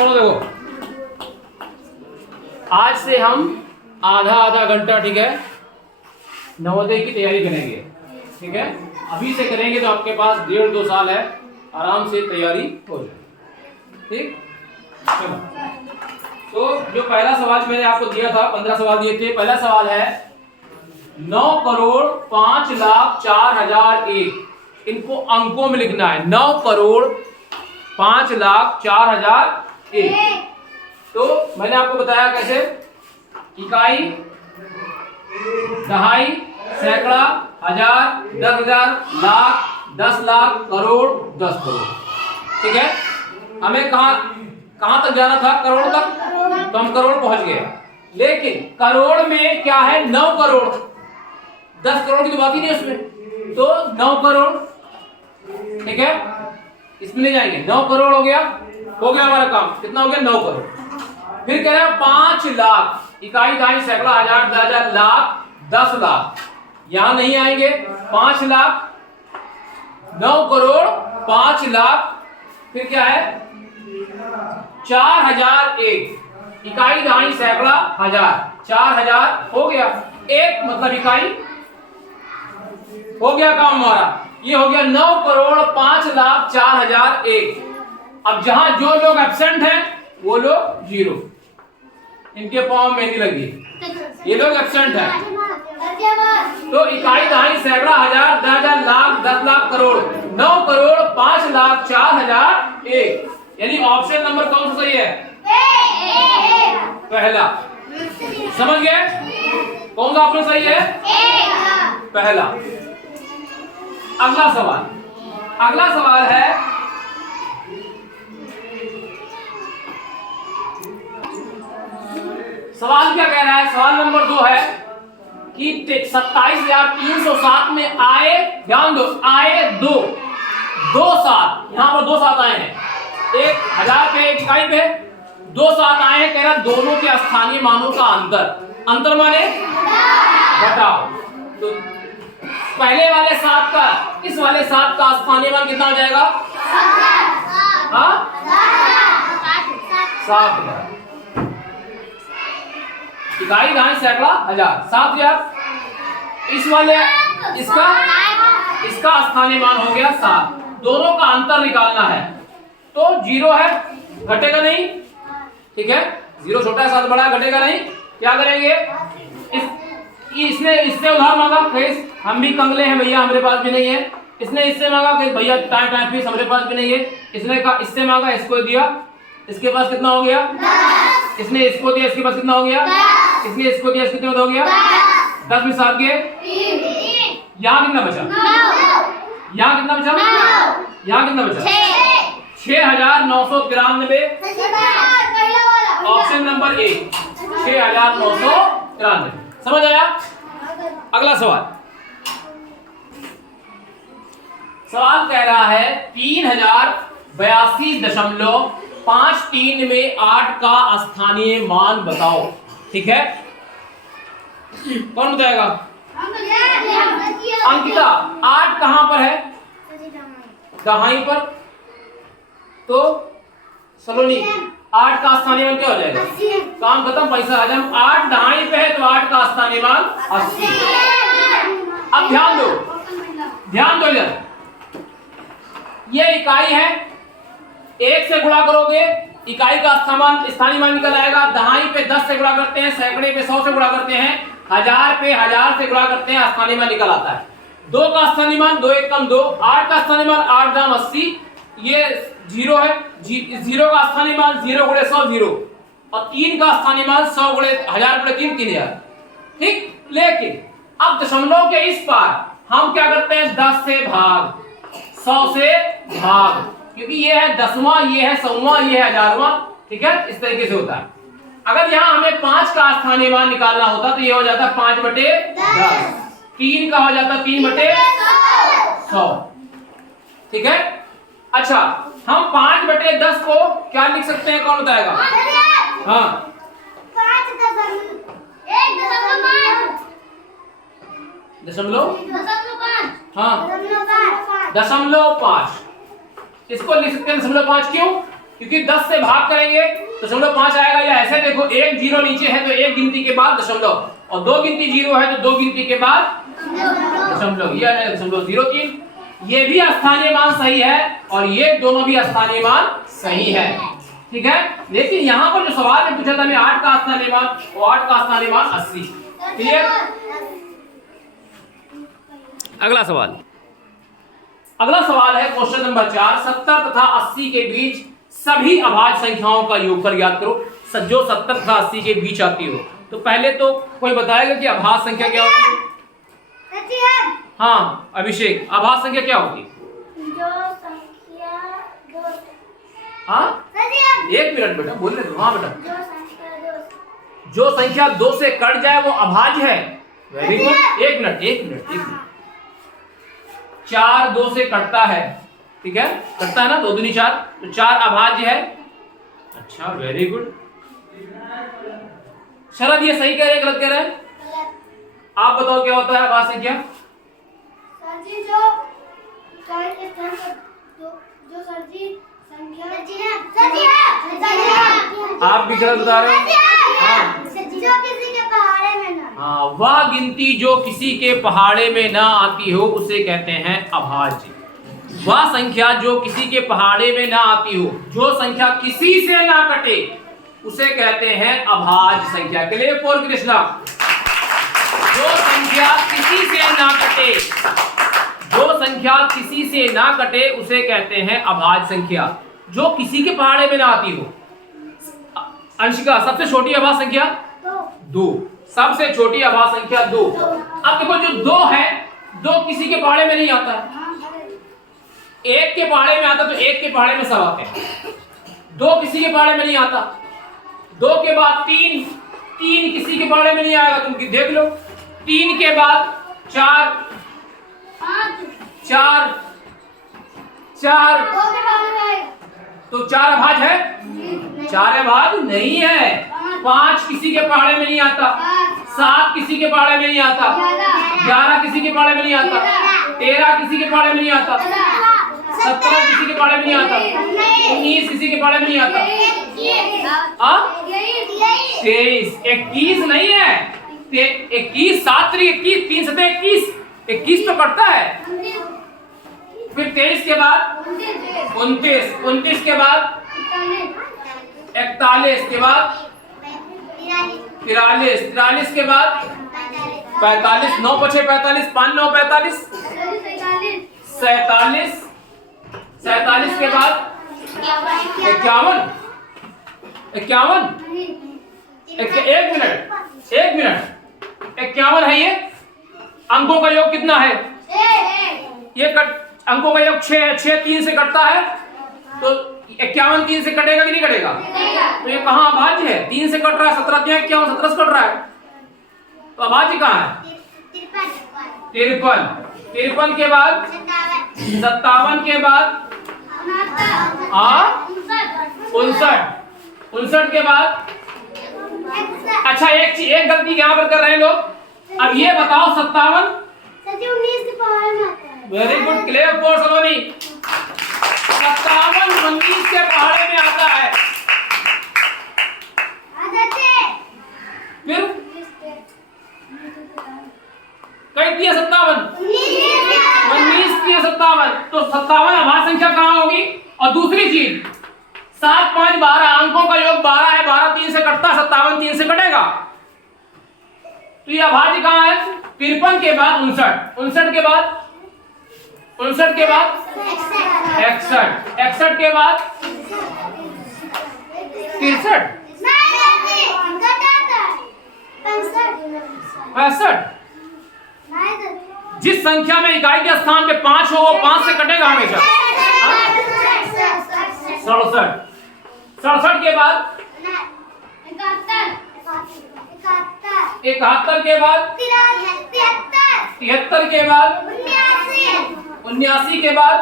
सुनो देखो, आज से हम आधा घंटा, ठीक है, नवोदय की तैयारी करेंगे। ठीक है, अभी से करेंगे तो आपके पास 1.5-2 साल है, आराम से तैयारी हो जाए। ठीक, चलो। तो जो पहला सवाल मैंने आपको दिया था, 15 सवाल दिए थे। पहला सवाल है 9,05,04,001। इनको अंकों में लिखना है। 9,05,04,001। तो मैंने आपको बताया कैसे, इकाई, दहाई, सैकड़ा, हजार, 10,000, लाख, 10 लाख, करोड़, 10 करोड़। ठीक है, हमें कहां तक जाना था? करोड़ तक। तो हम करोड़ पहुंच गए, लेकिन करोड़ में क्या है? 9 करोड़। 10 करोड़ की तो बात ही नहीं उसमें, तो 9 करोड़। ठीक है, इसमें ले जाएंगे। 9 करोड़ हो गया हमारा काम। कितना हो गया? 9 करोड़। फिर कह रहा है 5 लाख। इकाई, दहाई, सैकड़ा, हजार, 10,000, लाख, 10 लाख। यहां नहीं आएंगे। 5 लाख, 9 करोड़, 5 लाख, फिर क्या है? 4,001। इकाई, दहाई, सैकड़ा, हजार, 4,000 हो गया। एक मतलब इकाई हो गया काम हमारा। ये हो गया 9,05,04,001। अब जहां जो लोग एब्सेंट हैं वो लोग 0, इनके पांव मेहंदी लगी। ये लोग एब्सेंट हैं। तो इकाई, दहाई, सैकड़ा, हजार, 10,000, लाख, 10 लाख, करोड़। 9,05,04,001। यानी ऑप्शन नंबर कौन सा सही है? पहला। समझ गए कौन सा ऑप्शन सही है? पहला। अगला सवाल है सवाल क्या कह रहा है? सवाल नंबर 2 है कि 27,307 में आए, ध्यान दो, आए दो 7। यहां पर 2 7 आए हैं। एक 1000 पे, एक इकाई पे 2 7 आए हैं। कह रहा दोनों के स्थानीय मानों का अंतर माने घटाओ। तो पहले वाले 7 का, इस वाले 7 का स्थानीय मान कितना हो जाएगा? 7,000। इकाई, दहाई, सैकड़ा, हजार, 7,000। इस वाले इसका स्थानीय मान हो गया 7। दोनों का अंतर निकालना है, तो 0 है, घटेगा नहीं। ठीक है, 0 छोटा है, 7 बड़ा है, घटेगा नहीं। क्या करेंगे? इसने इससे उधार मांगा, हम भी कंगले हैं भैया, हमारे पास भी नहीं है। इसने इससे मांगा कि भैया टाइम फीस, हमारे पास भी नहीं है। इसने कहा इससे मांगा, इसको दिया, इसके पास कितना हो गया? इसने इसको दिया, इसके पास कितना हो गया? इसने इसको दिया, इसको कितना हो गया? 10 में 7 गए। यहाँ कितना बचा? यहाँ कितना बचा? यहाँ कितना बचा? 6,993। Option number 1, 6,993। समझ आया? अगला सवाल कह रहा है 3,082.53 में 8 का स्थानीय मान बताओ। ठीक है, कौन बताएगा? अंकिता। 8 कहां पर है? दहाई पर। तो सलोनी, 8 का स्थानीय मान क्या हो जाएगा? काम खत्म, पैसा आ जाए। 8 दहाई पे है तो 8 का स्थानीय मान 80। अब ध्यान दो इधर, ये इकाई है, 1 से गुणा करोगे, इकाई का स्थानीय मान निकल आएगा। दहाई पे 10 से गुणा करते हैं, सैकड़े पे 100 से गुणा करते हैं, हजार पे 1000 से गुणा करते हैं, स्थानीय मान निकल आता है। 2 का स्थानीय मान 2 1 कम 2। 8 का स्थानीय मान 8 दाम 80। ये 0 है। 0 का स्थानीय मान 0 गुणे 100 0, और 3 का स्थानीय मान 100 गुणे 1000 गुणे 3 3000। ठीक, लेकिन अब दशमलव के इस पार हम क्या करते हैं? 10 से भाग, 100 से भाग, क्योंकि ये है 10वां, ये है 100वां, ये है 1000वां। ठीक है, इस तरीके से होता है। अगर यहां हमें 5 का स्थानीय मान निकालना होता तो ये हो जाता 5/10। 3 का हो जाता 3/100। ठीक है, अच्छा, हम 5/10 को क्या लिख सकते हैं? कौन बताएगा? हाँ, 0.5। हाँ, 0.5 इसको लिख सकते हैं 0.5। क्यों? क्योंकि 10 से भाग करेंगे 0.5 आएगा, या ऐसे देखो 1 0 नीचे है तो 1 गिनती के बाद दशमलव, और 2 गिनती 0 है तो 2 गिनती के बाद दशमलव, ये है 0.03। ये भी स्थानीय मान सही है और ये दोनों भी स्थानीय मान सही है, ठीक है। लेकिन यहाँ पर जो सवाल में पूछा था मैं 8 का स्थानीय मान, वो 8 का स्थानीय मान 80। क्लियर। अगला सवाल, अगला सवाल है क्वेश्चन नंबर 4, 70 तथा 80 के बीच सभी अभाज्य संख्याओं का योगफल ज्ञात करो। जो 70 तथा 80 के बीच आती हो, तो पहले तो कोई बताएगा कि अभाज्य संख्या क्या होती है? हाँ अभिषेक, अभाज्य संख्या क्या होती है? हाँ 1 मिनट बेटा, बोल रहे हाँ बेटा, जो संख्या 2 से कट जाए वो अभाज्य है। Very good, 1 minute. 4 2 से कटता है, ठीक है, कटता है ना, 2 दूनी 4, तो 4 अभाज्य है। अच्छा वेरी गुड। शरद ये सही कह रहे हैं गलत कह रहे हैं? आप बताओ क्या होता है अभाज्य संख्या? आप भी गलत बता रहे हो। हाँ, वह गिनती जो किसी के पहाड़े में ना आती हो उसे कहते हैं अभाज्य। वह संख्या जो किसी के पहाड़े में ना आती हो, जो संख्या किसी से ना कटे, उसे कहते हैं अभाज्य संख्या। Clear for Krishna? जो संख्या किसी से ना कटे, जो संख्या किसी से ना कटे उसे कहते हैं अभाज्य संख्या, जो किसी के पहाड़े में ना आती हो। अंशिका, सबसे छोटी अभाज्य संख्या 2, सबसे छोटी अभाज्य संख्या 2। अब देखो जो 2 है, 2 किसी के पहाड़े में नहीं आता है। 1 के पहाड़े में आता तो 1 के पहाड़े में सब आते हैं। 2 किसी के पहाड़े में नहीं आता। 2 के बाद 3 किसी के पहाड़े में नहीं आएगा, तुम देख लो। 3 के बाद 4 तो 4 अभाज्य है? 4 अभाज्य नहीं है। 5 किसी के पहाड़े में नहीं आता, 7 किसी के पहाड़े में नहीं आता, 11 किसी के पहाड़े में नहीं आता, 13 किसी के पहाड़े में नहीं आता, 17 किसी के पहाड़े में नहीं आता, 19 किसी के पहाड़े में नहीं आता, 23, 21 नहीं है। 21, 7 21, 3 7 21, 21 तो कटता है। फिर 23 के बाद 29 के बाद 41 के बाद 43 के बाद 45, 9 5 45, 5 9 45, 47 के बाद 51, 1 मिनट 51 है। ये अंकों का योग कितना है? ये अंकों का योग 6 है। 6 3 से कटता है, तो 51 3 से कटेगा कि नहीं कटेगा? तो ये कहाँ अभाज्य है? 3 से कट रहा है, 17 51, 17 से कट रहा है, तो अभाज्य कहाँ है? 53 के बाद 57 के बाद 59 के बाद। अच्छा एक गलती यहाँ पर कर रहे हैं लोग। अब ये बताओ 57 वेरी गुड, क्लियर फॉर सलोनी। 57 19 के पहाड़े में आता है। फिर कई दिया 57, 19 दिया 57, तो 57 अभाज्य संख्या कहाँ होगी? और दूसरी चीज 7 5 12, अंकों का योग 12 है। 12 3 से कटता, 57 3 से कटेगा, तो ये अभाज्य कहाँ है? 53 के बाद 59 के बाद 61 के बाद 61 के बाद 65। जिस संख्या में इकाई के स्थान पे 5 हो वो 5 से कटेगा हमेशा। 67 के बाद 71 के बाद 73 के बाद 79 के बाद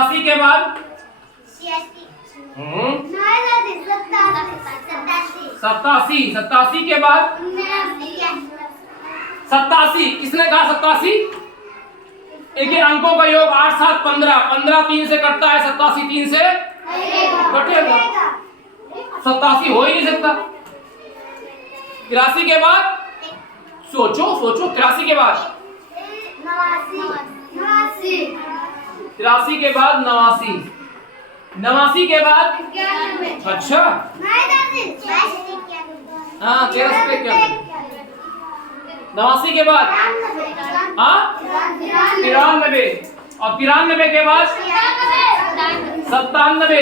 83 के बाद 87 के बाद 87। किसने कहा 87? इनके अंकों का योग 8 7 15, 15 3 से कटता है, 87 3 से कटेगा, 87 हो ही नहीं सकता। 83 के बाद सोचो 83 के बाद 83 के बाद 89, 89 के बाद अच्छा हाँ 13 पे क्या 89 के बाद हाँ 93 और 93 के बाद 97।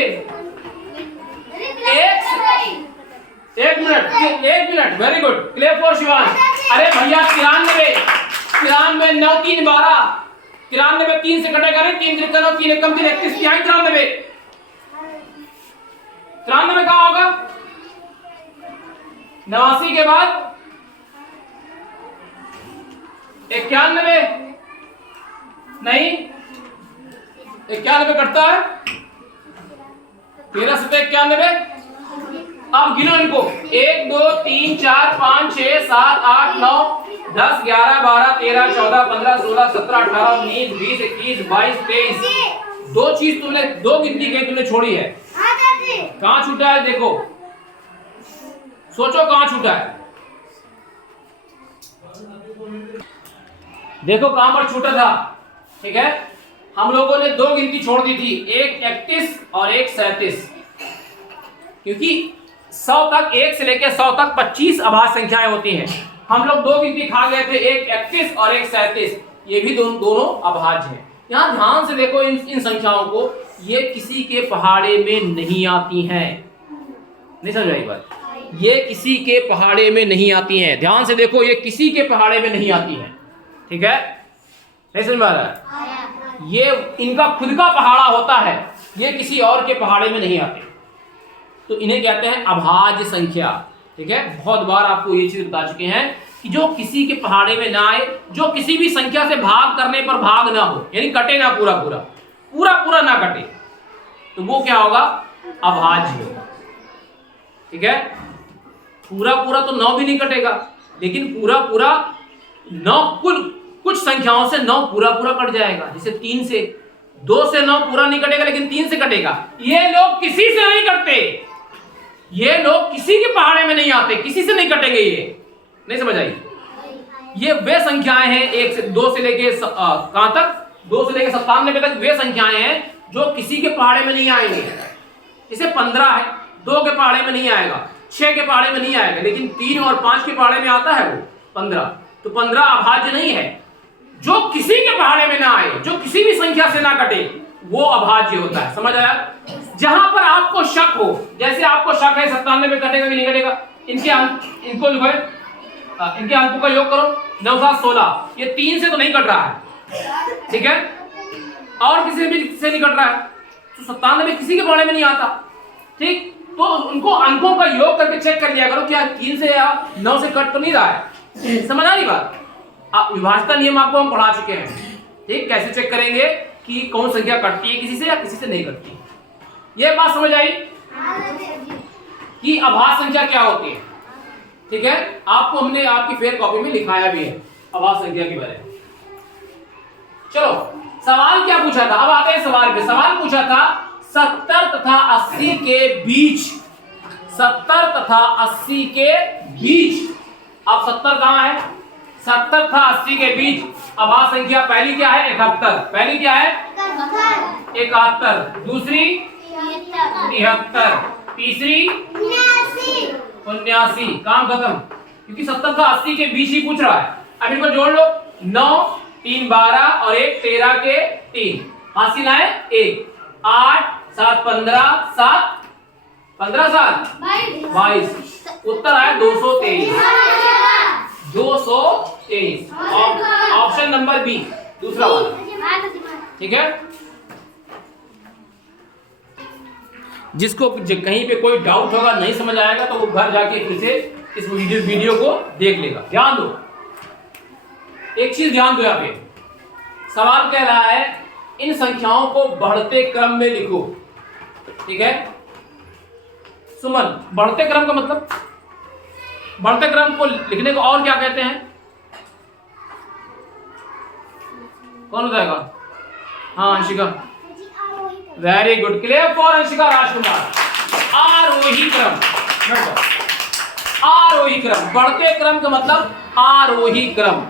एक minute very good, clap for Shivan. अरे भैया 93 9 3 12, 93 3 से कटेगा नहीं, 3 3 9 3 कम 3 31 93 कहाँ होगा? 89 के बाद 91 नहीं, 91 कटता है 13 से 91। अब गिनो इनको 1 2 3 4 5 6 7 8 9 10 11 12 13 14 15 16 17 18 19 20 21 22 23। दो चीज तुमने, दो गिनती कहीं तुमने छोड़ी है। कहां छूटा है देखो, सोचो कहां छूटा है, देखो कहां पर छूटा था। ठीक है, हम लोगों ने दो गिनती छोड़ दी थी, एक 31 और एक 37, क्योंकि 100 तक 1 से लेकर 100 तक 25 अभाज्य संख्याएं होती हैं। हम लोग दो गिनती खा गए थे, एक 31 और एक 37, ये भी दोनों अभाज्य हैं। यहां ध्यान से देखो इन संख्याओं को, ये किसी के पहाड़े में नहीं आती हैं। नहीं समझ आई बात? ये किसी के पहाड़े में नहीं आती हैं। ध्यान से देखो, ये किसी के पहाड़े में नहीं आती हैं। ठीक है, नहीं समझ में आ रहा है? ये इनका खुद का पहाड़ा होता है, ये किसी और के पहाड़े में नहीं आते, तो इन्हें कहते हैं अभाज्य संख्या। ठीक है, बहुत बार आपको ये चीज बता चुके हैं कि जो किसी के पहाड़े में ना आए, जो किसी भी संख्या से भाग करने पर भाग ना हो, यानी कटे ना पूरा ना कटे, तो वो क्या होगा? अभाज्य होगा। ठीक है, पूरा तो 9 भी नहीं कटेगा, लेकिन पूरा 9 कुछ संख्याओं से 9 पूरा कट जाएगा। जैसे 3 से 2 से 9 पूरा नहीं कटेगा, लेकिन 3 से कटेगा। ये लोग किसी से नहीं कटते, ये लोग किसी के पहाड़े में नहीं आते, किसी से नहीं कटेंगे। ये नहीं समझ आई? ये वे संख्याएं हैं 1 से 2 से लेके कहां तक, 2 से लेके 97 तक वे संख्याएं हैं जो किसी के पहाड़े में नहीं आएंगे। जैसे 15 है, 2 के पहाड़े में नहीं आएगा, 6 के पहाड़े में नहीं आएगा, लेकिन 3 और 5 के पहाड़े में आता है वो 15, तो 15 अभाज्य नहीं है। जो किसी के पहाड़े में ना आए, जो किसी भी संख्या से ना कटे, वो अभाज्य होता है। समझ आया? जहां पर आपको शक हो, जैसे आपको शक है 97 में कटेगा कि नहीं कटेगा, इनको जो है इनके अंकों का योग करो, 9 7 16, ये 3 से तो नहीं कट रहा है। ठीक है, और किसी भी से नहीं कट रहा है, तो 97 किसी के पहाड़े में नहीं आता। ठीक, तो उनको अंकों का योग करके चेक कर लिया करो, क्या 3 से या 9 से कट तो नहीं रहा है। समझ आ रही बात? विभाज्यता नियम आपको हम पढ़ा चुके हैं। ठीक, कैसे चेक करेंगे कि कौन संख्या कटती है किसी से या किसी से नहीं कटती। ये बात समझ आई कि अभाज्य संख्या क्या होती है। ठीक है, आपको हमने आपकी फेयर कॉपी में लिखाया भी है अभाज्य संख्या के बारे में। चलो, सवाल क्या पूछा था, अब आते हैं सवाल पे। सवाल पूछा था 70 तथा 80 के बीच, 70 तथा 80 के बीच। अब 70 कहां है? 70 तथा 80 के बीच अभाज्य संख्या पहली क्या है? 71। पहली क्या है? 71। दूसरी 73। तीसरी 79। काम खत्म, क्योंकि 70 तथा 80 के बीच ही पूछ रहा है। अब इनको जोड़ लो, 9 3 12 और 1 13 के 3, हासिल आए 1 8 7 15 7 15 7 22। उत्तर आया 223। 223 ऑप्शन नंबर बी, दूसरा वाला। ठीक है, जिसको कहीं पे कोई डाउट होगा, नहीं समझ आएगा, तो वो घर जाके फिर से इस वीडियो को देख लेगा। ध्यान दो, एक चीज ध्यान दो, यहाँ पे सवाल कह रहा है इन संख्याओं को बढ़ते क्रम में लिखो। ठीक है सुमन, बढ़ते क्रम का मतलब, बढ़ते क्रम को लिखने को और क्या कहते हैं? कौन बताएगा? हाँ Anshika, very good, clear for Anshika Rajkumar. आरोही क्रम, आरोही क्रम, बढ़ते क्रम का मतलब आरोही क्रम,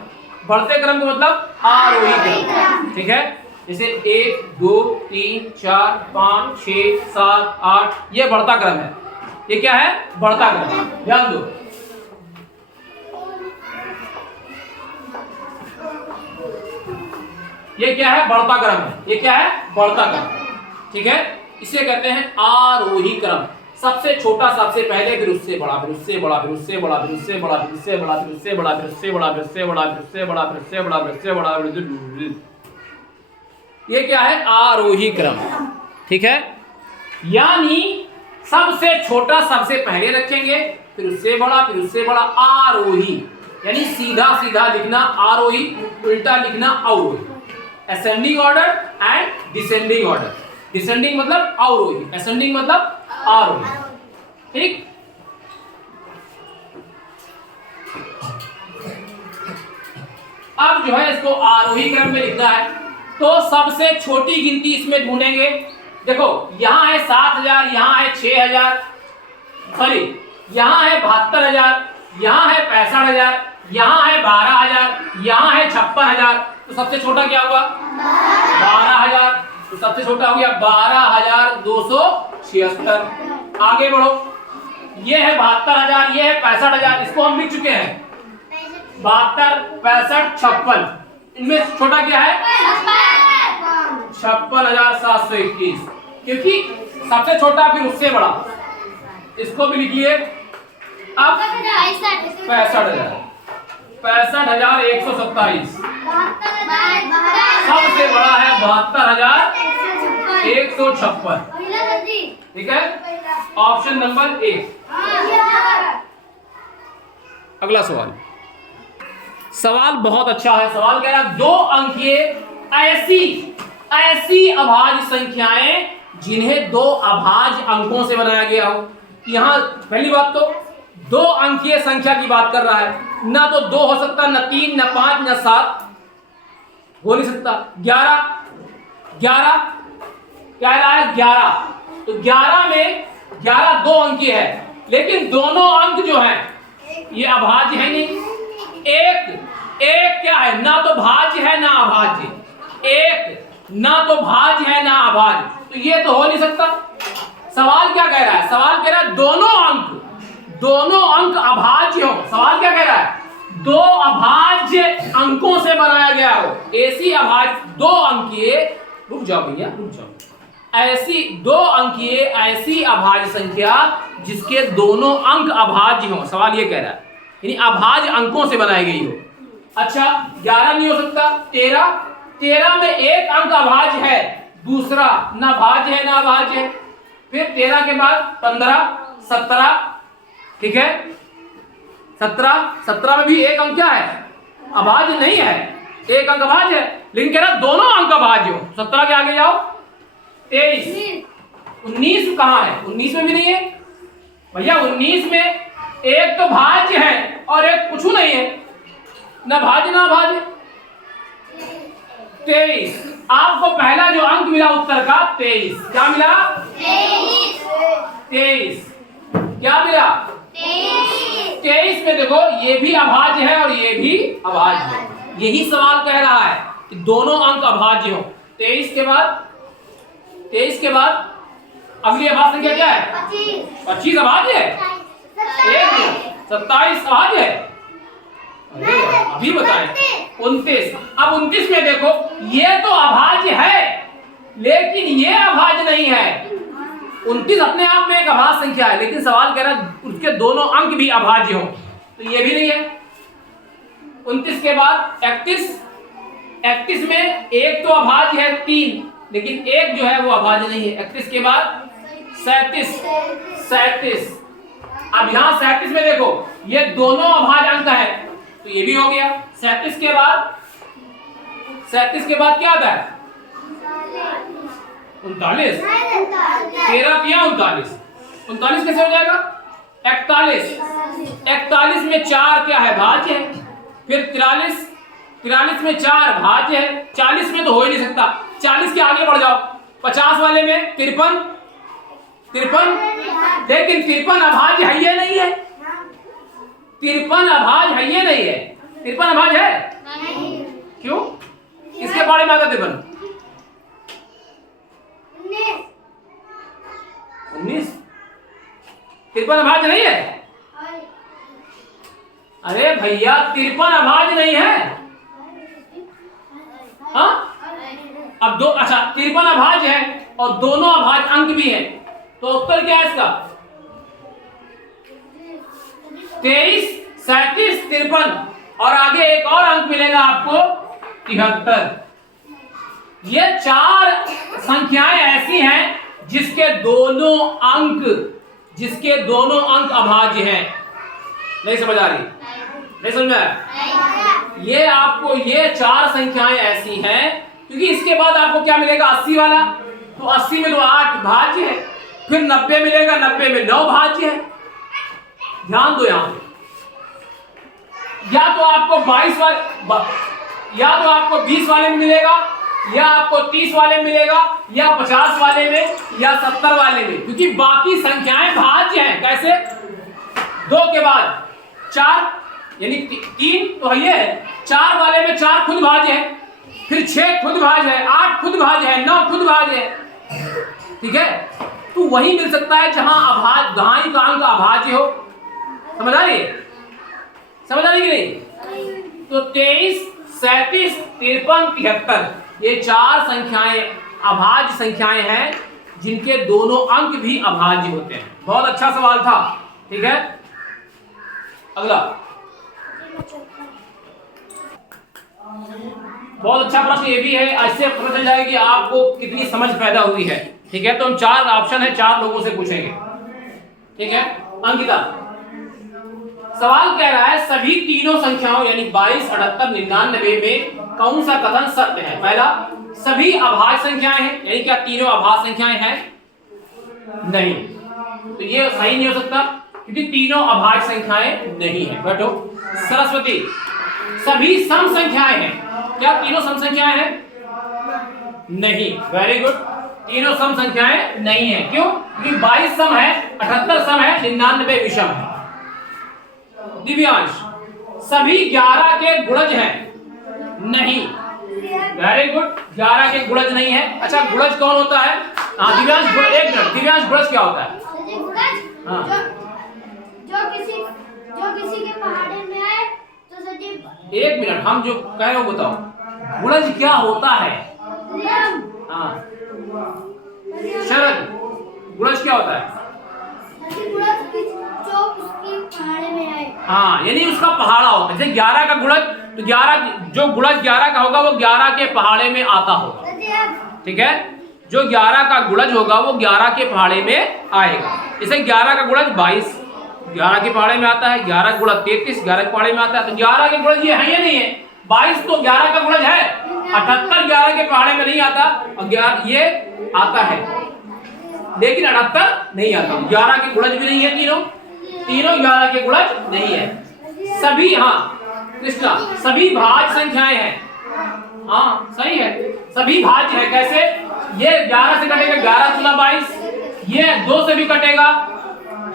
बढ़ते क्रम का मतलब आरोही क्रम, ठीक है। जैसे 1 2 3 4 5 6 7 8, ये बढ़ता क्रम है। ये क्या है? बढ़ता क्रम, ध्यान दो। ये क्या है? बढ़ता क्रम है। ये क्या है? बढ़ता क्रम, ठीक है। इसे कहते हैं आरोही क्रम। सबसे छोटा सबसे पहले, फिर उससे बड़ा, फिर उससे बड़ा, फिर उससे बड़ा, फिर उससे बड़ा, फिर उससे बड़ा, फिर उससे बड़ा, फिर उससे बड़ा, फिर उससे बड़ा, फिर उससे बड़ा, फिर उससे बड़ा, फिर उससे बड़ा, फिर उससे बड़ा। ये क्या है? आरोही क्रम, ठीक है। यानी सबसे छोटा सबसे पहले रखेंगे, फिर उससे बड़ा, फिर उससे बड़ा, आरोही। यानी सीधा सीधा लिखना आरोही, उल्टा लिखना अवरोही। Ascending order and descending order. Descending मतलब अवरोही, असेंडिंग मतलब आरोही, ठीक। अब जो है इसको आरोही क्रम में लिखना है, तो सबसे छोटी गिनती इसमें ढूंढेंगे। देखो यहां है 7000, यहां है 6000, सॉरी यहां है 72000, यहां है 65000, यहां है 12000, यहां है 56000। तो सबसे छोटा क्या हुआ? 12000। तो सबसे छोटा हो गया 12276। आगे बढ़ो, ये है 72000, ये है 65000, इसको हम लिख चुके हैं 72 65 56। इनमें छोटा क्या है? 56,721, क्योंकि सबसे छोटा फिर उससे बड़ा। इसको भी लिखिए। अब 65,000, 65,127। सबसे बड़ा है 72,156, ठीक है। Option number 1। अगला सवाल, सवाल बहुत अच्छा है। सवाल कह रहा है 2 अंकीय ऐसी अभाज्य संख्याएं जिन्हें 2 अभाज्य अंकों से बनाया गया हो। यहां पहली बात तो 2 अंकीय संख्या की बात कर रहा है, ना तो 2 हो सकता, ना 3, ना 5, ना 7, हो नहीं सकता। 11 क्या रहा है? 11। तो 11 में 11 2 अंकीय है, लेकिन दोनों अंक जो है ये अभाज्य है नहीं। एक क्या है? ना तो भाज्य है ना अभाज्य। एक ना तो भाज्य है ना अभाज्य, तो ये तो हो नहीं सकता। सवाल क्या कह रहा है? सवाल कह रहा है दोनों अंक अभाज्य हो। सवाल क्या कह रहा है? 2 अभाज्य अंकों से बनाया गया हो। ऐसी अभाज्य 2 अंकीय, रुक जाओ भैया रुक जाओ, ऐसी 2 अंकीय ऐसी अभाज्य संख्या जिसके दोनों अंक अभाज्य हो। सवाल ये कह रहा है, यानी अभाज्य अंकों से बनाई गई हो। अच्छा 11 नहीं हो सकता। 13 में एक अंक अभाज्य है, दूसरा ना भाज्य है ना अभाज्य है। फिर 13 के बाद 15 17, ठीक है। 17 में भी एक अंक क्या है? अभाज्य नहीं है, एक अंक अभाज्य है, लेकिन कह रहा दोनों अंक अभाज्य हो। 17 के आगे जाओ 23। 19 कहां है? 19 में भी नहीं है भैया। 19 में एक तो भाज्य है और एक कुछ नहीं है, ना भाज्य ना अभाज्य। 23, आपको पहला जो अंक मिला उत्तर का 23, क्या मिला? 23 क्या मिला? 23 में देखो ये भी अभाज्य है और ये भी अभाज्य है। यही सवाल कह रहा है कि दोनों अंक अभाज्य हो। 23 के बाद अगली अभाज्य संख्या क्या है? 25 अभाज्य है। 27 अभाज्य है। अभी बताएं। 29। अब 29 में देखो ये तो अभाज्य है, लेकिन ये अभाज्य नहीं है। 29 अपने आप में एक अभाज्य संख्या है, लेकिन सवाल कह रहा है उसके दोनों अंक भी अभाज्य हो, तो ये भी नहीं है। 29 के बाद 31 में एक तो अभाज्य है 3, लेकिन एक जो है वो अभाज्य नहीं है। 31 के बाद 37। अब यहां 37 में देखो ये दोनों अभाज्य अंक है, तो ये भी हो गया। 37 के बाद क्या आता है? 39। 13 किया 39 कैसे हो जाएगा? 41 में 4 क्या है? भाज्य है। फिर 43 43 में 4 भाज्य है, 40 में तो हो ही नहीं सकता। 40 के आगे बढ़ जाओ, 50 वाले में 53, लेकिन 53 अभाज्य है ये नहीं है। 53 अभाज्य है ये नहीं है। 53 अभाज्य है नहीं। क्यों? किसके बारे में आता 53? 19। 53 अभाज्य नहीं है। अरे भैया 53 अभाज्य नहीं है। हाँ, अब दो, अच्छा 53 अभाज्य है और दोनों अभाज्य अंक भी है, तो उत्तर क्या है इसका? 23, 37, 53 और आगे एक और अंक मिलेगा आपको 73। ये 4 संख्याएं ऐसी हैं जिसके दोनों अंक अभाज्य हैं। नहीं समझ आ रही? नहीं समझ में आया? ये आपको ये 4 संख्याएं ऐसी हैं, क्योंकि इसके बाद आपको क्या मिलेगा? 80 वाला, तो 80 में तो 8 भाज्य है, फिर 90 मिलेगा, 90 में 9 भाज्य है। ध्यान दो यहां, या तो आपको 22 वाले, या तो आपको 20 वाले में मिलेगा, या आपको 30 वाले में मिलेगा, या 50 वाले में, या 70 वाले में, क्योंकि बाकी संख्याएं भाज्य हैं। कैसे? 2 के बाद 4 यानी 3 तो ये है, 4 वाले में 4 खुद भाज्य है, फिर 6 खुद भाज्य है, 8 खुद भाज्य है, 9 खुद भाज्य है। ठीक है, तो वही मिल सकता है जहां दहाई का अंक अभाज्य हो। समझ आ रही है? समझ आ रही कि नहीं? तो 23, 37, 53, 73 ये 4 संख्याएं अभाज्य संख्याएं हैं जिनके दोनों अंक भी अभाज्य होते हैं। बहुत अच्छा सवाल था। ठीक है, अगला बहुत अच्छा प्रश्न ये भी है। ऐसे पता चल जाएगा कि आपको कितनी समझ पैदा हुई है। ठीक है, तो हम 4 ऑप्शन है, 4 लोगों से पूछेंगे। ठीक है, अंकिता सवाल कह रहा है सभी तीनों संख्याओं यानी 22, 78, 99 में कौन सा कथन सत्य है? पहला, सभी अभाज्य संख्याएं हैं, यानी क्या तीनों अभाज्य संख्याएं हैं? नहीं, तो ये सही नहीं हो सकता क्योंकि तीनों अभाज्य संख्याएं नहीं है। बैठो। सरस्वती, सभी सम संख्याएं हैं, क्या तीनों सम संख्याएं हैं? नहीं। वेरी गुड, तीनों सम संख्याएं नहीं है। क्यों? क्योंकि 22 सम है, 78 सम है, 99 विषम है। दिव्यांश, सभी 11 के गुणज हैं? नहीं। वेरी गुड, 11 के गुणज नहीं है। अच्छा, गुणज कौन होता है? हाँ दिव्यांश, एक मिनट, दिव्यांश गुणज क्या होता है? हाँ, जो किसी के पहाड़े में आए तो सजीव। एक मिनट, हम जो कह रहे हो बताओ, गुणज क्या होता है? हाँ शरद, गुणज क्या होता है? जो उसके पहाड़े में आए। हाँ, यानी उसका पहाड़ा होता है। जैसे 11 का गुणज, तो 11 जो गुणज 11 का होगा वो 11 के पहाड़े में आता होगा। ठीक है, जो 11 का गुणज होगा वो 11 के पहाड़े में आएगा। जैसे 11 का गुणज 22 11 के पहाड़े में आता है, 11 गुणज 33 11 के पहाड़े में आता है। तो 11 के गुणज ये है या नहीं है? 22 तो 11 का गुणज है, 78 11 के पहाड़े में नहीं आता, और 11 ये आता है, लेकिन 78 नहीं आता। 11 के गुणज भी नहीं है, तीनों 11 के गुणज नहीं है। सभी, हाँ कृष्णा, सभी भाज्य संख्याएं हैं। हाँ सही है, सभी भाज्य है। कैसे? ये 11 से कटेगा, 11 गुना 22, ये 2 से भी कटेगा।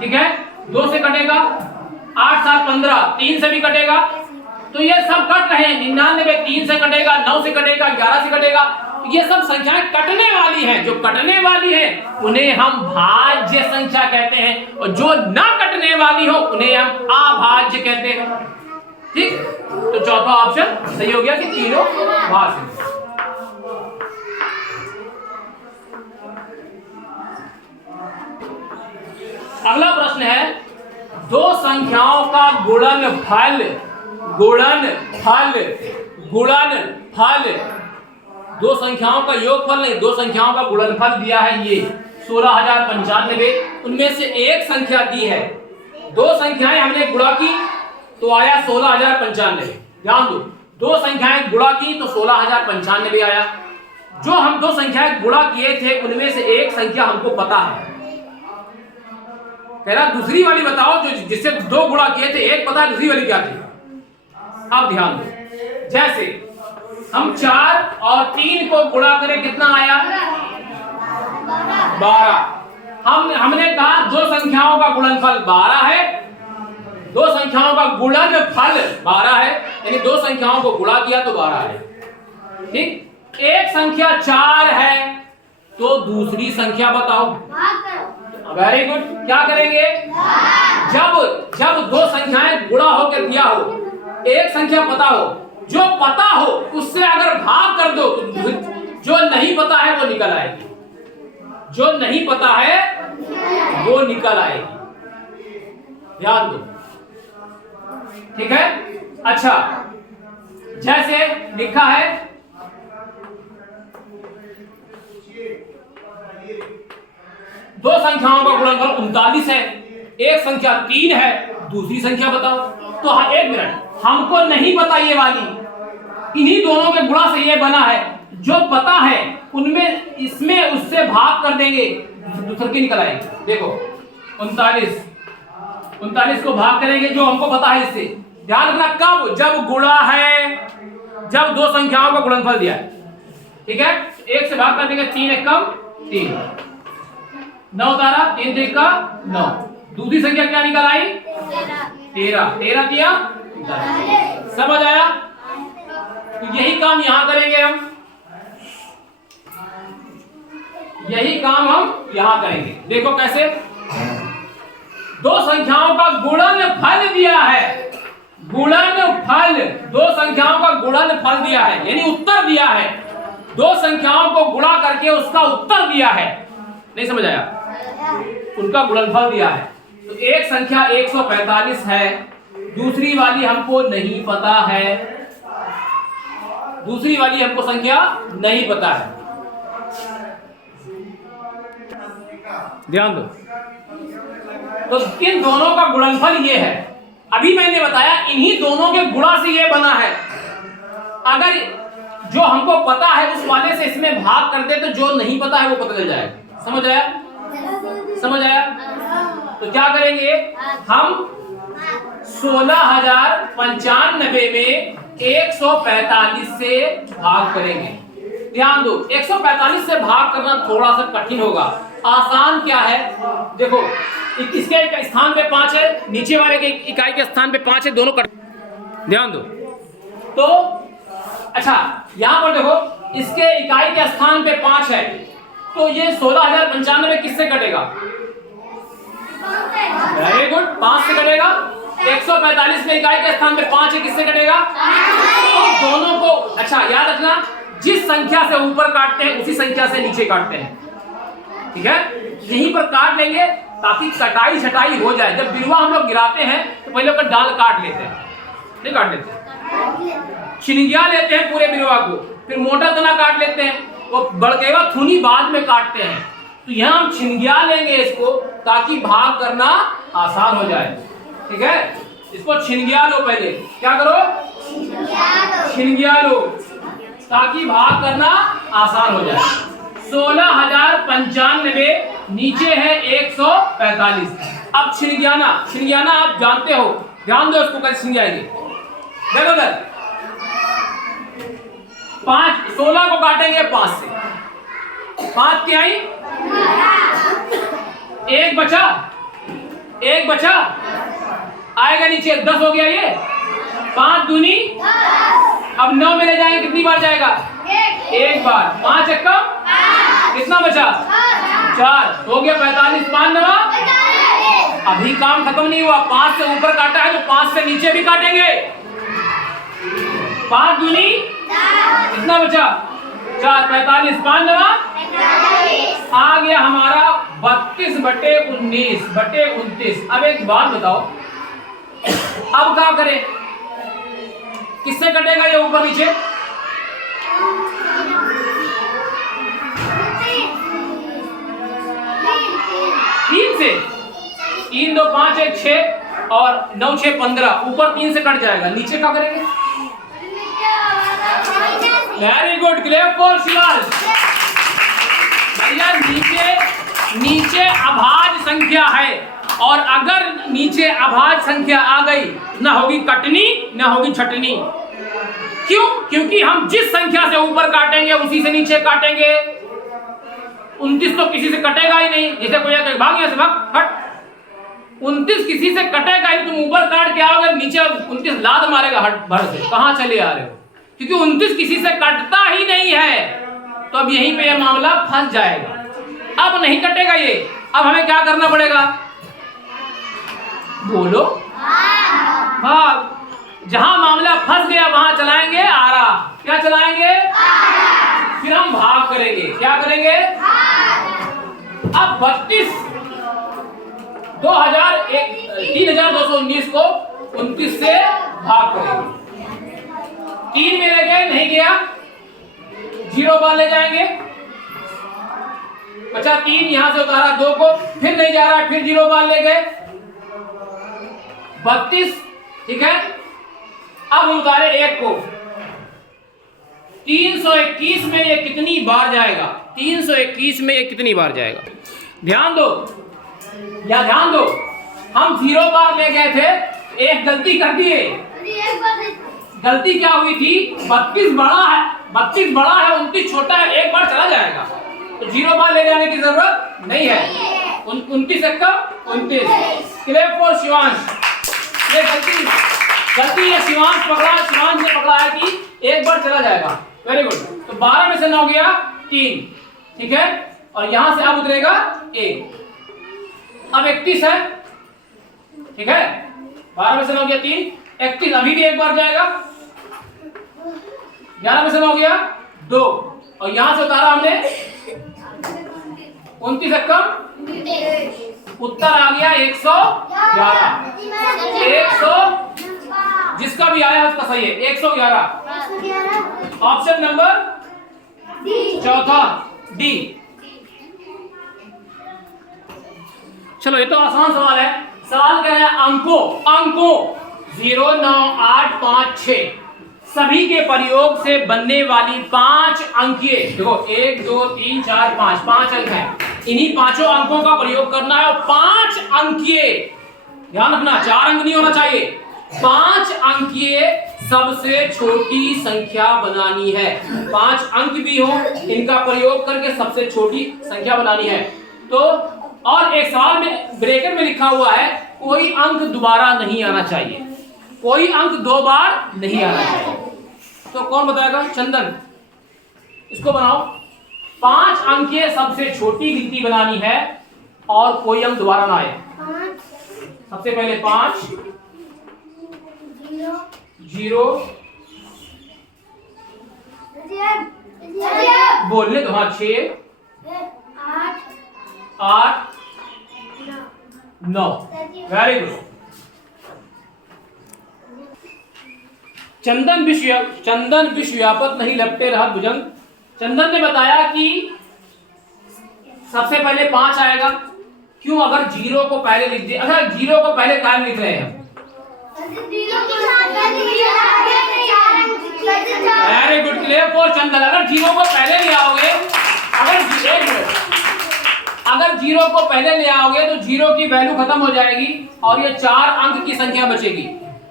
ठीक है, 2 से कटेगा, 8 7 15, 3 से भी कटेगा। तो ये सब कट रहे हैं। 99 3 से कटेगा, 9 से कटेगा, 11 से कटेगा। ये सब संख्याएं कटने वाली हैं। जो कटने वाली है उन्हें हम भाज्य संख्या कहते हैं, और जो ना कटने वाली हो उन्हें हम अभाज्य कहते हैं। ठीक, तो चौथा ऑप्शन सही हो गया कि तीनों भाज्य। अगला प्रश्न है, दो संख्याओं का गुणनफल दो संख्याओं का योगफल नहीं, दो संख्याओं का गुणनफल दिया है ये 16,095। उनमें से एक संख्या दी है, दो संख्याएं हमने गुणा की तो आया 16,095। ध्यान दो, दो संख्याएं गुणा की तो 16,095 आया। जो हम दो संख्याएं गुणा किए थे उनमें से एक संख्या हमको पता है। कह रहा दूसरी वाली बताओ जो जिससे दो गुणा किए थे, एक पता है, दूसरी वाली क्या थी? अब ध्यान दो, जैसे हम 4 और 3 को गुणा करें कितना आया? 12। हमने कहा दो संख्याओं का गुणनफल 12 है, दो संख्याओं का गुणनफल 12 है, यानी दो संख्याओं को गुणा किया तो 12 है। ठीक, एक संख्या 4 है तो दूसरी संख्या बताओ। वेरी गुड, क्या करेंगे? जब दो संख्याएं गुणा होकर दिया हो, एक संख्या पता हो, जो पता हो उससे अगर भाग कर दो तो जो नहीं पता है वो निकल आएगी, जो नहीं पता है वो निकल आएगी। ध्यान दो, ठीक है? अच्छा, जैसे लिखा है दो संख्याओं का गुणनफल 39 है, एक संख्या 3 है, दूसरी संख्या बताओ। तो हाँ, एक मिनट, हमको नहीं पता ये वाली, इन्हीं दोनों के गुणा से ये बना है। जो पता है उनमें इसमें उससे भाग कर देंगे, दूसरे की निकल आएगी। देखो 39 को भाग करेंगे जो हमको पता है इससे। ध्यान रखना, कब? जब गुणा है, जब दो संख्याओं का गुणनफल दिया है। ठीक है, एक से भाग कर देंगे, 3 एक कम 3, 9 तारा 3 3 का 9, दूसरी संख्या क्या निकल आई? 13 दिया। समझ आया? तो यही काम यहां करेंगे हम, यही काम हम यहां करेंगे। देखो कैसे, दो संख्याओं का गुणनफल दिया है, गुणनफल, दो संख्याओं का गुणनफल दिया है, यानी उत्तर दिया है। दो संख्याओं को गुणा करके उसका उत्तर दिया है। नहीं समझ आया? उनका गुणनफल दिया है। तो एक संख्या 145 है, दूसरी वाली हमको नहीं पता है, दूसरी वाली हमको संख्या नहीं पता है। ध्यान दो, तो इन दोनों का गुणनफल ये है। अभी मैंने बताया इन्हीं दोनों के गुणा से ये बना है। अगर जो हमको पता है उस वाले से इसमें भाग कर दे तो जो नहीं पता है वो पता चल जाएगा। समझ आया? समझ आया? तो क्या करेंगे हम? 16,095 में 145 से भाग करेंगे। ध्यान दो, 145 से भाग करना थोड़ा सा कठिन होगा। आसान क्या है? देखो, इसके स्थान पे 5 है, नीचे वाले के इकाई के स्थान पे 5 है, दोनों कट। ध्यान दो, तो अच्छा यहां पर देखो, इसके इकाई के स्थान पे 5 है, तो ये 16,095 किससे कटेगा? वेरी गुड, 5 से कटेगा। 145 में इकाई के स्थान पे 5 है, किससे कटेगा? तो दोनों को, अच्छा याद रखना, जिस संख्या से ऊपर काटते हैं उसी संख्या से नीचे काटते हैं। ठीक है, यहीं पर काट लेंगे ताकि कटाई छटाई हो जाए। जब बिरवा हम लोग गिराते हैं तो पहले उसका डाल काट लेते हैं, नहीं काट लेते, छिनिया लेते हैं पूरे बिरवा को, फिर मोटा तना काट लेते हैं, वो बड़केवा थुनी बाद में काटते हैं। तो यहाँ हम छिनिया लेंगे इसको ताकि भाग करना आसान हो जाए। ठीक है, इसको छिनिया लो, पहले क्या करो? छिनिया लो ताकि भाग करना आसान हो जाए। 16,095 नीचे है 145। अब छिनियाना आप जानते हो, ध्यान दो इसको कैसे छिनियाएंगे। देखो इधर 5, 16 को काटेंगे 5 से, 5 क्या आई? 1 बचा, 1 बचा, आएगा नीचे 10 हो गया ये, 5 दूनी, अब 9 में ले जाएंगे, कितनी बार जाएगा? एक बार। 5 एक कम, कितना बचा? 4 हो गया 45, 5 नवा। अभी काम खत्म नहीं हुआ, 5 से ऊपर काटा है तो 5 से नीचे भी काटेंगे। 5 दूनी, कितना बचा? 4, 45, 5 नवा, आ गया हमारा 32/19/29। अब एक बात बताओ, अब क्या करें? किससे कटेगा ये ऊपर नीचे? 3 से। 3 2 5 1 6 और 9 6 15, ऊपर 3 से कट जाएगा, नीचे क्या करेंगे? Very good, clap for Shivaj. भैया नीचे अभाज्य संख्या है, और अगर नीचे अभाज्य संख्या आ गई, ना होगी कटनी ना होगी छटनी। क्यों? क्योंकि हम जिस संख्या से ऊपर काटेंगे उसी से नीचे काटेंगे। 29 तो किसी से कटेगा ही नहीं, जैसे कोई भाग यहाँ से भाग हट, 29 किसी से कटेगा ही। तुम ऊपर काट के आओगे, नीचे 29 लात मारेगा हट भर से, कहां चले आ रहे हो? क्योंकि 29 किसी से कटता ही नहीं है। तो अब यहीं पे ये मामला फंस जाएगा। अब नहीं कटेगा ये, अब हमें क्या करना पड़ेगा? बोलो भाग। जहां मामला फंस गया वहां चलाएंगे आरा। क्या चलाएंगे? फिर हम भाग करेंगे। क्या करेंगे? अब 3219 को 29 से भाग करेंगे। 3 में ले गए, नहीं गया, 0 बार ले जाएंगे, बचा 3, यहां से उतारा 2 को, फिर नहीं जा रहा है, फिर 0 बार ले गए, 32। ठीक है, अब हम उतारे 1 को। 321 में ये कितनी बार जाएगा? 321 में ये कितनी बार जाएगा? ध्यान दो, या ध्यान दो, हम 0 बार ले गए थे, एक गलती कर दिए। गलती क्या हुई थी? 32 बड़ा है, 32 बड़ा है, 29 छोटा है, एक बार चला जाएगा, तो 0 बार ले जाने की जरूरत नहीं है। 29 एक कम 29। Clap for Shivansh. ये गलती ये शिवांश पकड़ा, शिवांश ने पकड़ा है कि एक बार चला जाएगा। Very good. तो 12 में से 9 गया 3, ठीक है, और यहां से अब उतरेगा 1। अब 31 है, ठीक है, 12 में से 9 गया 3, 31 अभी भी एक बार जाएगा। 11 में से 9 गया 2, और यहां से उतारा हमने 29 एक कम, उत्तर आ गया 111। 100 जिसका भी आया उसका सही है, 111। ऑप्शन नंबर चौथा डी। चलो ये तो आसान सवाल है। सवाल कह रहा है अंकों 0, 9, 8, 5, 6 सभी के प्रयोग से बनने वाली 5 अंकीय, देखो 1, 2, 3, 4, 5 अंक हैं। इन्हीं 5 अंकों का प्रयोग करना है और 5 अंकीय, ध्यान रखना 4 अंक नहीं होना चाहिए, 5 अंकीय सबसे छोटी संख्या बनानी है। 5 अंक भी हो, इनका प्रयोग करके सबसे छोटी संख्या बनानी है। तो और एक सवाल में ब्रैकेट में लिखा हुआ है कोई अंक दोबारा नहीं आना चाहिए, कोई अंक 2 बार नहीं आना चाहिए। तो कौन बताएगा? चंदन, इसको बनाओ। 5 अंकीय सबसे छोटी गिनती बनानी है और कोई अंक दोबारा ना आए। सबसे पहले 5, 0 बोलने दो, हाँ 6, 8, 9। Very good. चंदन विश्व व्यापक नहीं लपटे रहा भुजंग। चंदन ने बताया कि सबसे पहले 5 आएगा। क्यों? अगर 0 को पहले लिख दिया, अगर 0 को पहले काहे लिख रहे हैं? वेरी गुड, क्लियर फॉर चंदन। अगर 0 को पहले ले आओगे, अगर 0 को पहले ले आओगे तो 0 की वैल्यू खत्म हो जाएगी और ये 4 अंक की संख्या बचेगी।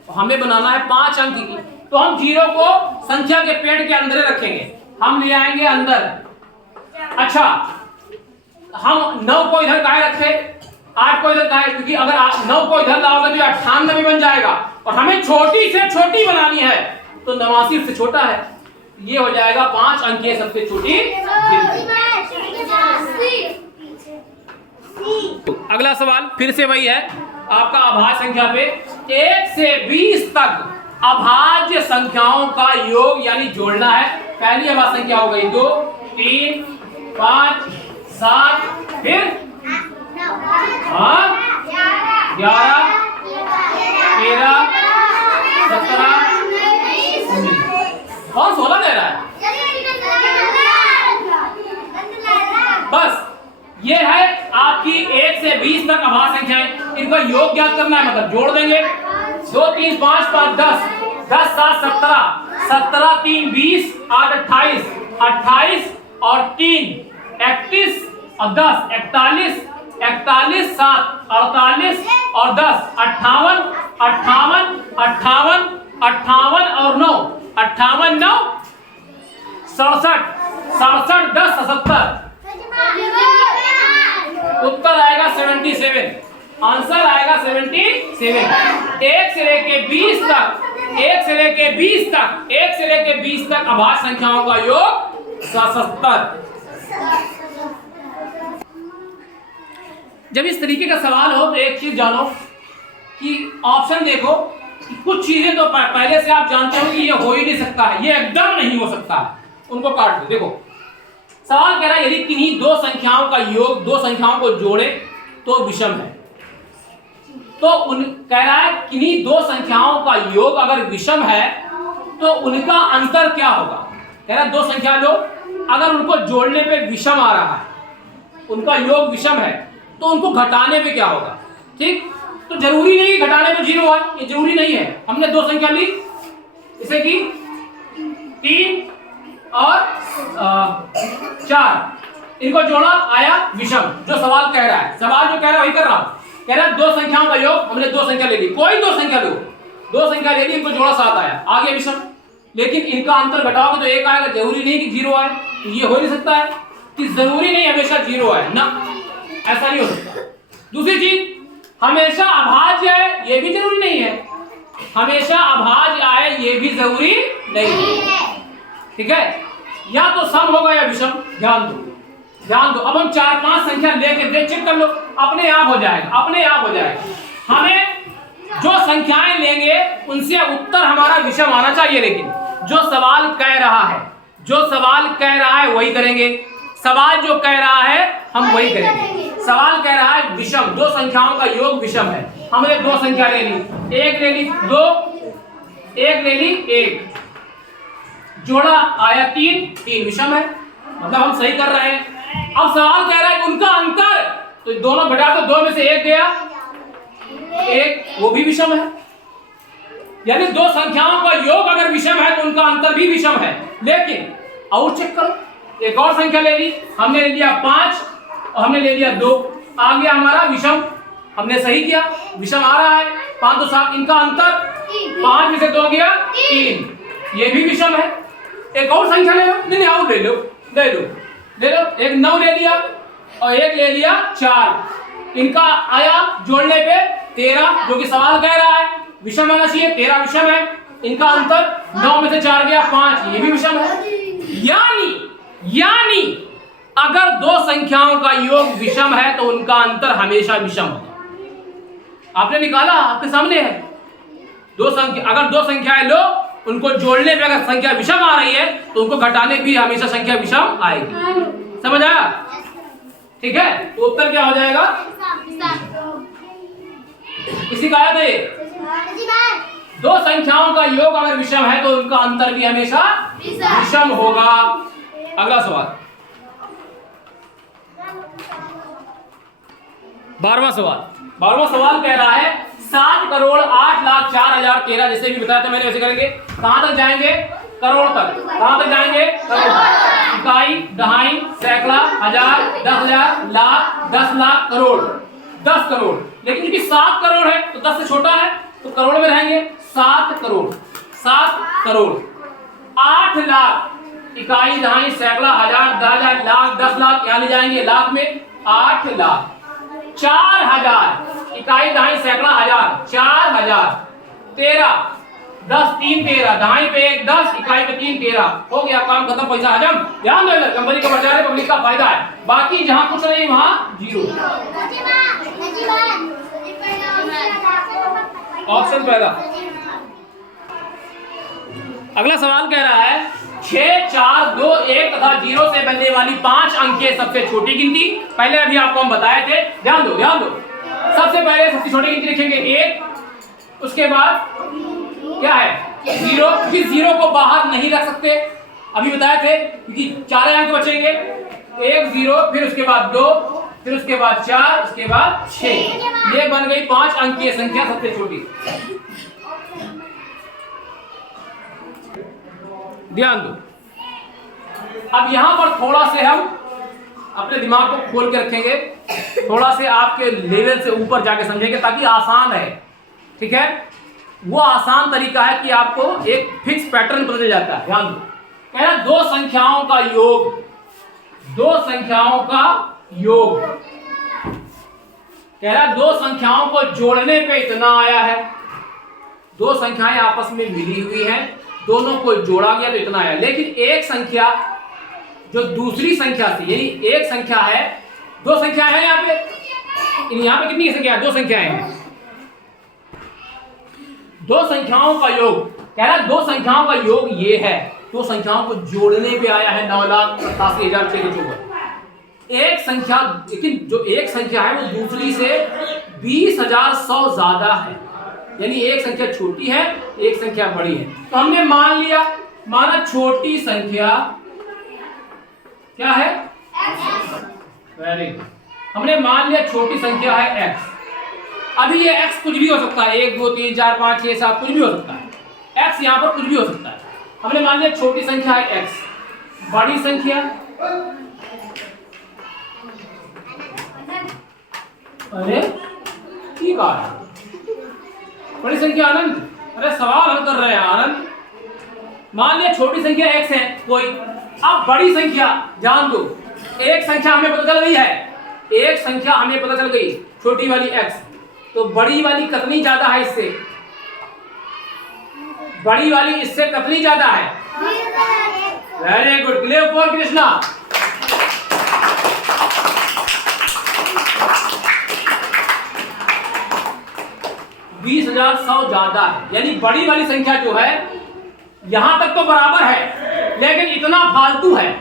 तो हमें बनाना है 5 अंक की, तो हम 0 को संख्या के पेड़ के अंदर रखेंगे, हम ले आएंगे अंदर। अच्छा, हम 9 को इधर काहे रखे, 8 को इधर काहे? क्योंकि अगर 9 को इधर लाओगे तो 98 बन जाएगा और हमें छोटी से छोटी बनानी है, तो 89 से छोटा है। ये हो जाएगा 5 अंकीय सबसे छोटी। अगला सवाल फिर से वही है आपका अभाज्य संख्या पे। 1 से 20 तक अभाज्य संख्याओं का योग यानी जोड़ना है। पहली अभाज्य संख्या हो गई 2, 3, 5, 7, फिर 11, 13, 17, 19 और 16 ले रहा है। बस ये है आपकी 1 से 20 तक अभाज्य संख्याएं। इनका योग ज्ञात करना है, मतलब जोड़ देंगे। 2, 3, 5, 5, 10, 10, 7, 17, 17, 3, 20, 8, 28, 28 और 3, 31 और 10, 41, 41 7 48 और 10 58 58 58 58 और 9 58 9 67 67 10 77। उत्तर आएगा 77, आंसर आएगा 77। 1 से लेके 20 तक, 1 से लेके 20 तक, 1 से लेके 20 तक अभाज्य संख्याओं का योग 77। जब इस तरीके का सवाल हो तो एक चीज जानो कि ऑप्शन देखो कि कुछ चीजें तो पहले से आप जानते हो कि ये हो ही नहीं सकता है, ये एकदम नहीं हो सकता है, उनको काट दो। देखो सवाल कह रहा है यदि किन्हीं दो संख्याओं का योग दो संख्याओं को जोड़े तो विषम है। तो कह रहा है किन्हीं दो संख्याओं का योग अगर विषम है तो उनका अंतर क्या होगा। कह रहा है दो संख्या लो, अगर उनको जोड़ने पे विषम आ रहा है, उनका योग विषम है, तो उनको घटाने पे क्या होगा। ठीक, तो जरूरी नहीं घटाने पे 0 है, ये जरूरी नहीं है। हमने दो संख्या ली, इसे की 3 और 4, इनको जोड़ा आया विषम। जो सवाल कह रहा है, सवाल जो कह रहा है वही कर रहा हूं। कह रहा है दो संख्याओं का योग, हमने दो संख्या ले ली, कोई दो संख्या लो, दो संख्या ले ली, इनको जोड़ा 7 आया, आ गया विषम। लेकिन इनका अंतर घटाओगे तो 1 आएगा, जरूरी नहीं कि 0 आए। ये हो नहीं सकता है कि जरूरी नहीं हमेशा 0 आए ना, ऐसा नहीं हो सकता। दूसरी चीज, हमेशा अभाज्य है ये भी जरूरी नहीं है, हमेशा अभाज्य आए ये भी जरूरी नहीं है। ठीक है, या तो सम होगा या विषम। ध्यान दो, ध्यान दो। अब हम 4-5 संख्या लेके देख, चेक कर लो, अपने आप हो जाएगा, अपने आप हो जाएगा। हमें जो संख्याएं लेंगे उनसे उत्तर हमारा विषम आना चाहिए, लेकिन जो सवाल कह रहा है, जो सवाल कह रहा है वही करेंगे। सवाल जो कह रहा है हम वही करेंगे। सवाल कह रहा है विषम, दो संख्याओं का योग विषम है। हमने दो संख्या ले ली, एक ले ली 2, एक ले ली 1, जोड़ा आया 3 विषम है, मतलब हम सही कर रहे हैं। अब सवाल कह रहा है उनका अंतर, तो दोनों घटा तो 2 में से 1 गया, 1 वो भी विषम है। यानी दो संख्याओं का योग अगर विषम है तो उनका अंतर भी विषम है। लेकिन और चेक करो, एक और संख्या ले ली, हमने ले लिया 5 और हमने ले लिया 2, आ गया हमारा विषम। हमने सही किया, विषम आ रहा है, 5 2 7, इनका अंतर 5 में से 2 गया 3, ये भी विषम है। एक और संख्या ले लो, नहीं और ले लो, ले लो, ले लो, एक 9 ले लिया और एक ले लिया 4, इनका आया जोड़ने पे 13, जो कि सवाल कह रहा है विषम आना चाहिए, 13 विषम है। इनका अंतर 9 में से 4 गया 5, ये भी विषम है। यानी अगर दो संख्याओं का योग विषम है तो उनका अंतर हमेशा विषम होगा। आपने निकाला, आपके सामने है। दो संख्या, अगर दो संख्याएं लो, उनको जोड़ने पे अगर संख्या विषम आ रही है तो उनको घटाने भी हमेशा संख्या विषम आएगी। समझ आया? ठीक है, तो उत्तर क्या हो जाएगा? किसी का आया था ये? दो संख्याओं का योग अगर विषम है तो उनका अंतर भी हमेशा विषम होगा। अगला सवाल, 12वां सवाल कह रहा है 7,08,04,013, जैसे भी बताया था मैंने वैसे करेंगे। कहां तक जाएंगे? करोड़ तक। कहां तक जाएंगे? करोड़। इकाई, दहाई, सैकड़ा, हजार, 10,000, लाख, 10 लाख, करोड़, 10 करोड़। लेकिन क्योंकि 7 करोड़ है तो 10 से छोटा है तो करोड़ में रहेंगे। 7 करोड़, 7 करोड़। 8 लाख, इकाई, दहाई, सैकड़ा, हजार, 10,000, लाख, 10 लाख, यहां ले जाएंगे लाख में, 8 लाख। 4,000, इकाई, दहाई, सैकड़ा, हजार, 4,000। 13, 10 3 13, दहाई पे 1 10, इकाई पे 3 13, हो गया काम खत्म, पैसा हजम। ध्यान दो, इधर कंपनी का प्रचार है, पब्लिक का फायदा है, बाकी जहां कुछ नहीं वहां 0। ऑप्शन पहला। अगला सवाल कह रहा है 6 4 2 1 तथा 0 से बनने वाली 5 अंक के सबसे छोटी गिनती। पहले अभी आपको हम बताए थे, ध्यान दो, ध्यान दो। सबसे पहले सबसे छोटी गिनती लिखेंगे 1, उसके बाद क्या है 0, क्योंकि 0 को बाहर नहीं रख सकते, अभी बताए थे, क्योंकि 4 अंक बचेंगे। 1 0, फिर उसके बाद 2, फिर उसके बाद 4, उसके बाद 6। ये बन गई 5 अंक की संख्या सबसे छोटी। ध्यान दो, अब यहां पर थोड़ा से हम अपने दिमाग को खोल के रखेंगे, थोड़ा से आपके लेवल से ऊपर जाके समझेंगे ताकि आसान है। ठीक है, वो आसान तरीका है कि आपको एक फिक्स पैटर्न पता चल जाता है। ध्यान दो, कह रहा दो संख्याओं का योग, दो संख्याओं का योग, कह रहा दो संख्याओं को जोड़ने पे इतना आया है। दो संख्याएं आपस में मिली हुई हैं, दोनों को जोड़ा गया तो इतना आया। लेकिन एक संख्या जो दूसरी संख्या से, यही एक संख्या है, दो संख्याएं हैं यहाँ पे, यहाँ पे कितनी संख्या है? दो संख्याएं हैं। दो संख्याओं का योग, कह रहा दो संख्याओं का योग ये है, दो संख्याओं को जोड़ने पे आया है 9,87,654। एक संख्या, लेकिन जो एक संख्या है वो दूसरी से 20,100 ज्यादा है, यानी एक संख्या छोटी है, एक संख्या बड़ी है। तो हमने मान लिया, माना छोटी संख्या क्या है? वेरी गुड, हमने मान लिया छोटी संख्या है x। अभी ये x कुछ भी हो सकता है, 1 2 3 4 5 6 7 कुछ भी हो सकता है, x यहाँ पर कुछ भी हो सकता है। हमने मान लिया छोटी संख्या है x, बड़ी संख्या, अरे ठीक है, बड़ी संख्या आनंद, अरे सवाल हल कर रहे हैं आनंद। मान लिया छोटी संख्या x है कोई, अब बड़ी संख्या, ध्यान दो, एक संख्या हमें पता चल गई है, एक संख्या हमें पता चल गई छोटी वाली x, तो बड़ी वाली कितनी ज्यादा है इससे? बड़ी वाली इससे कितनी ज्यादा है? Very good, clear for Krishna. बीस 20,100 ज्यादा है, यानी बड़ी वाली संख्या जो है यहां तक तो बराबर है, लेकिन इतना फालतू है।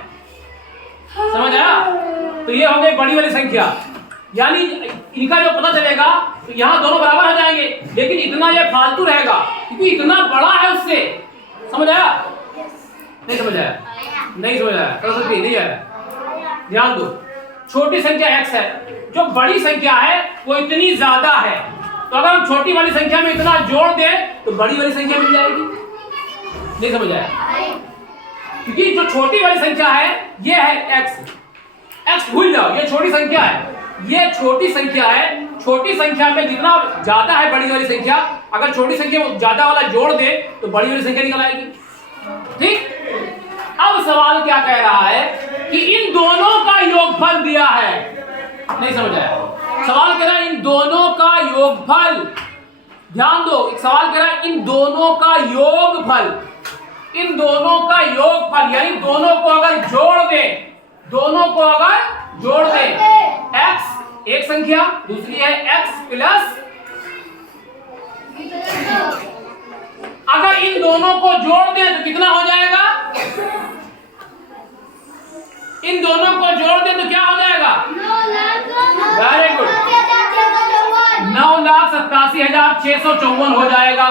समझ आया? तो ये हो गई बड़ी वाली संख्या, यानी इनका जो पता चलेगा तो यहाँ दोनों बराबर हो जाएंगे, लेकिन इतना ये फालतू रहेगा क्योंकि इतना बड़ा है उससे। समझ आया? नहीं समझ आया? नहीं समझ आया? सरस्वती नहीं आया? ध्यान दो, छोटी संख्या x है, जो बड़ी संख्या है वो इतनी ज्यादा है, तो अगर हम छोटी वाली संख्या में इतना जोड़ दें तो बड़ी वाली संख्या मिल जाएगी। नहीं समझ आया? क्योंकि जो छोटी वाली संख्या है ये है x भूल जाओ, ये छोटी संख्या है, ये छोटी संख्या है। छोटी संख्या में जितना ज्यादा है बड़ी वाली संख्या, अगर छोटी संख्या ज्यादा वाला जोड़ दे तो बड़ी वाली संख्या निकल आएगी। ठीक, अब सवाल क्या कह रहा है कि इन दोनों का योगफल दिया है। नहीं समझ आया? सवाल कह रहा है इन दोनों का योगफल, ध्यान दो, एक सवाल कह रहा है इन दोनों का योगफल, इन दोनों का योगफल, यानी दोनों को अगर जोड़ दे, दोनों को अगर जोड़ दे, x एक संख्या, दूसरी है x प्लस, अगर इन दोनों को जोड़ दे तो कितना हो जाएगा? इन दोनों को जोड़ दे तो क्या हो जाएगा? वेरी गुड, 9,87,654 हो जाएगा।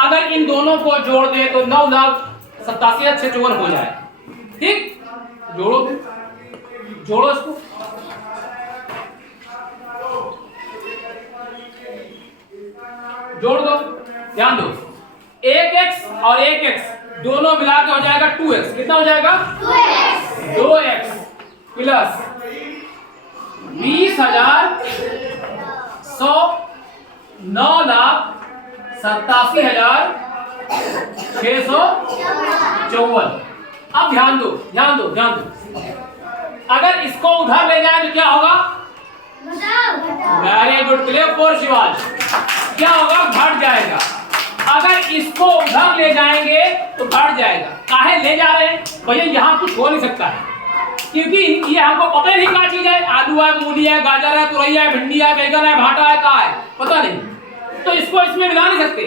अगर इन दोनों को जोड़ दे तो 9,87,654 हो जाए। ठीक, जोड़ो, जोड़ो इसको, जोड़ दो। ध्यान दो, एक x और एक x दोनों मिला के हो जाएगा 2x। कितना हो जाएगा? 2x plus 20,100 9,87,654। अब ध्यान दो, ध्यान दो, ध्यान दो, अगर इसको उधर ले जाए तो क्या होगा? Very good, clear for Shivaj. क्या होगा? घट जाएगा। अगर इसको उधर ले जाएंगे तो घट जाएगा। काहे ले जा रहे हैं भैया? यहाँ कुछ हो नहीं सकता है, क्योंकि ये हमको पता नहीं क्या चीज है। आलू है, मूली है, गाजर है, तुरई है, भिंडी है, बैगन है, भाटा है, क्या है पता नहीं, तो इसको इसमें मिला नहीं सकते।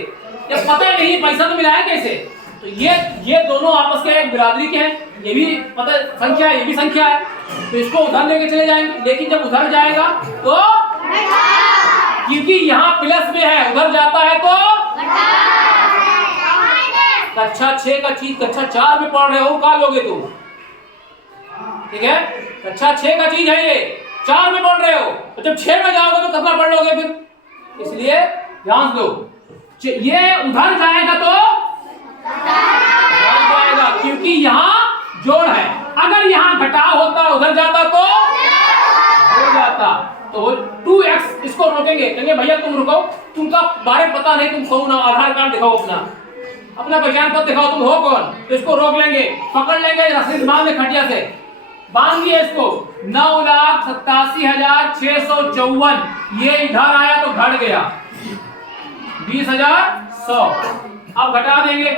जब पता नहीं पैसा तो मिलाया कैसे? तो ये दोनों आपस के एक बिरादरी के हैं, ये भी पता संख्या है, ये भी संख्या है, तो इसको उधर लेके चले जाएंगे। लेकिन जब उधर जाएगा तो, क्योंकि यहाँ प्लस में है, उधर जाता है तो कक्षा 6 का चीज कक्षा 4 में पढ़ रहे हो, कहाँ लोगे तुम? ठीक है, कक्षा 6 का चीज है, ये 4 में पढ़ रहे हो, तो जब 6 में जाओगे तो कितना पढ़ लोगे फिर? इसलिए ध्यान दो, ये उधर जाएगा तो जाएगा, क्योंकि यहाँ जोड़ है। अगर यहाँ घटाव होता उधर जाता तो था तो 2x इसको रोकेंगे, कहेंगे भैया तुम रुको, तुमका बारे में पता नहीं, तुम कौन हो, आधार कार्ड दिखाओ, अपना पहचान पत्र दिखाओ, तुम हो कौन, तो इसको रोक लेंगे, पकड़ लेंगे, रसीद बांध दे खटिया से, बांध दिए इसको। 9,87,654 ये इधर आया तो घट गया 20,100। अब घटा देंगे